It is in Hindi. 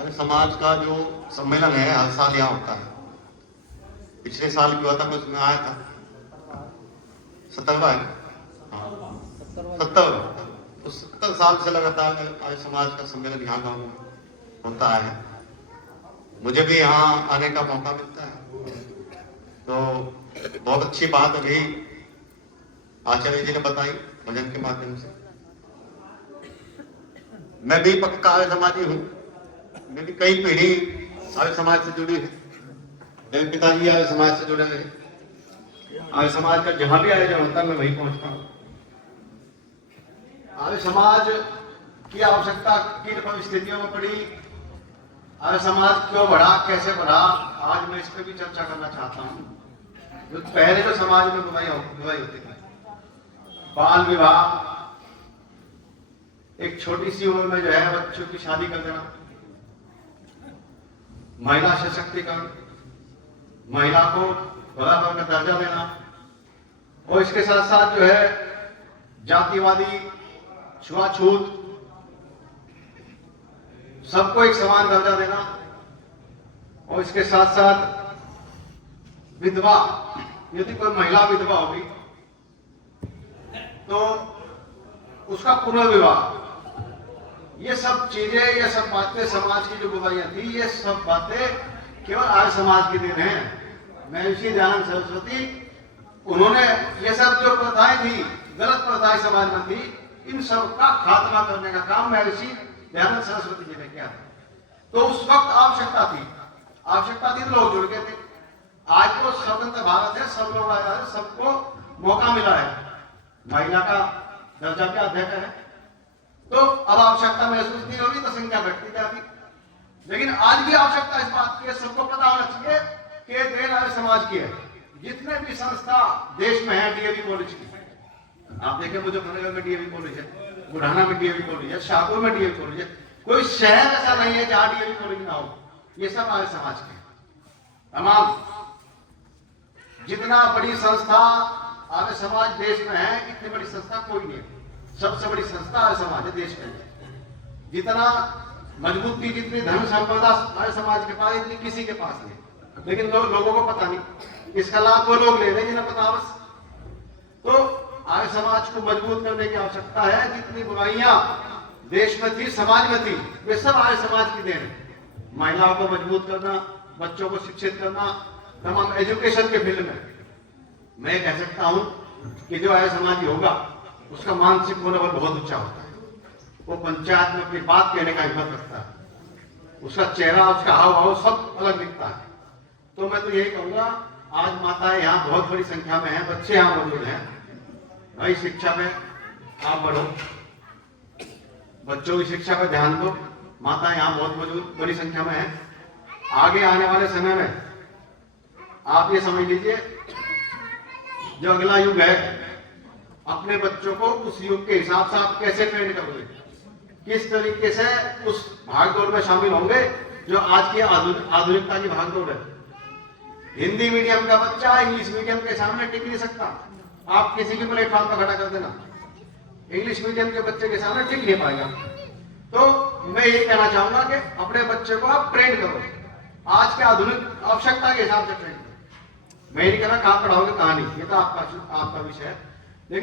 हमारे समाज का जो सम्मेलन है हर साल यहाँ होता है। पिछले साल भी हुआ था, मैं उसमें आया था। 70वां है, हाँ 70। तो 70 साल से लगातार आर्य समाज का सम्मेलन यहाँ गाँव में होता है। मुझे भी यहाँ आने का मौका मिलता है, तो बहुत अच्छी बात अभी आचार्य जी ने बताई भजन के माध्यम से। मैं भी पक्का आर्य समाजी हूँ। मेरी कई पीढ़ी आर्य समाज से जुड़ी है। मेरे पिताजी आर्य समाज से जुड़े हैं। आर्य समाज का जहां भी आयोजन होता है मैं वहीं पहुंचता हूँ। आर्य समाज की आवश्यकता किन परिस्थितियों में पड़ी, आर्य समाज क्यों बढ़ा, कैसे बढ़ा, आज मैं इस पर भी चर्चा करना चाहता हूँ। जो पहले जो समाज में बुराई होती थी, बाल विवाह, एक छोटी सी उम्र में जो है बच्चों की शादी कर देना, महिला सशक्तिकरण, महिला को बराबर का दर्जा देना, और इसके साथ साथ जो है जातिवादी छुआछूत, सबको एक समान दर्जा देना, और इसके साथ साथ विधवा, यदि कोई महिला विधवा होगी तो उसका पुनर्विवाह, ये सब चीजें, ये सब बातें समाज की जो बुराइयां थी, ये सब बातें केवल आर्य समाज की देन है। महर्षि दयानंद सरस्वती, उन्होंने ये सब जो प्रथाएं थी, गलत प्रथाएं समाज में थी, इन सब का खात्मा करने का काम महर्षि दयानंद सरस्वती जी ने किया। तो उस वक्त आवश्यकता थी तो लोग जुड़ गए थे। आज तो स्वतंत्र भारत है, सब लोग आए हैं, सबको मौका मिला है, महिला का दर्जा के अध्यक्ष है, तो अब आवश्यकता महसूस नहीं होगी तो संख्या बढ़ती जाती। लेकिन आज भी आवश्यकता इस बात की है, सबको पता होना चाहिए कि देन आर्य समाज की है। जितने भी संस्था देश में है, डीएवी कॉलेज की, आप देखें मुजफ्फरनगर में डीएवी कॉलेज है, बुढ़ाना में डीएवी कॉलेज है, शाहपुर में डीएवी कॉलेज है, कोई शहर ऐसा नहीं है जहां डीएवी कॉलेज ना हो। ये सब आर्य समाज के तमाम, जितना बड़ी संस्था आर्य समाज देश में है, इतनी बड़ी संस्था कोई नहीं है। सबसे बड़ी संस्था आर्य समाज है देश में। जितना मजबूत थी, जितनी धन संपदा आर्य समाज के पास, इतनी किसी के पास नहीं। लेकिन लोगों को पता नहीं, इसका लाभ वो लोग ले रहे हैं जिन्हें पता बस। तो आर्य समाज को मजबूत करने की आवश्यकता है। जितनी बुराइयां देश में थी, समाज में थी, वे सब आर्य समाज की देन है। महिलाओं को मजबूत करना, बच्चों को शिक्षित करना, तमाम एजुकेशन के फील्ड में मैं कह सकता हूं कि जो आर्य समाजी होगा उसका मानसिक मनोबल बहुत ऊंचा होता है। वो पंचायत में अपनी बात कहने का हिम्मत रखता है, उसका चेहरा, उसका हाव भाव सब अलग दिखता है। तो मैं तो यही कहूंगा, आज माताएं यहाँ बहुत बड़ी संख्या में हैं, बच्चे यहाँ मौजूद हैं, भाई शिक्षा में आप बढ़ो, बच्चों की शिक्षा पर ध्यान दो। माताएं यहाँ बहुत मौजूद बड़ी संख्या में हैं। आगे आने वाले समय में आप ये समझ लीजिए, जो अगला युग है, अपने बच्चों को उस युग के हिसाब से आप कैसे ट्रेन करोगे, किस तरीके से उस भागदौड़ में शामिल होंगे जो आज की आधुनिकता की भागदौड़ है। हिंदी मीडियम का बच्चा इंग्लिश मीडियम के सामने टिक नहीं सकता। आप किसी भी प्लेटफॉर्म पर खड़ा कर देना, इंग्लिश मीडियम के बच्चे के सामने टिक नहीं पाएगा। तो मैं ये कहना चाहूंगा कि अपने बच्चे को आप ट्रेन करो, आज के आधुनिक आवश्यकता के हिसाब से ट्रेन करो। मैं नहीं कहना कहां पढ़ाओगे, कहां नहीं, ये तो आपका विषय है।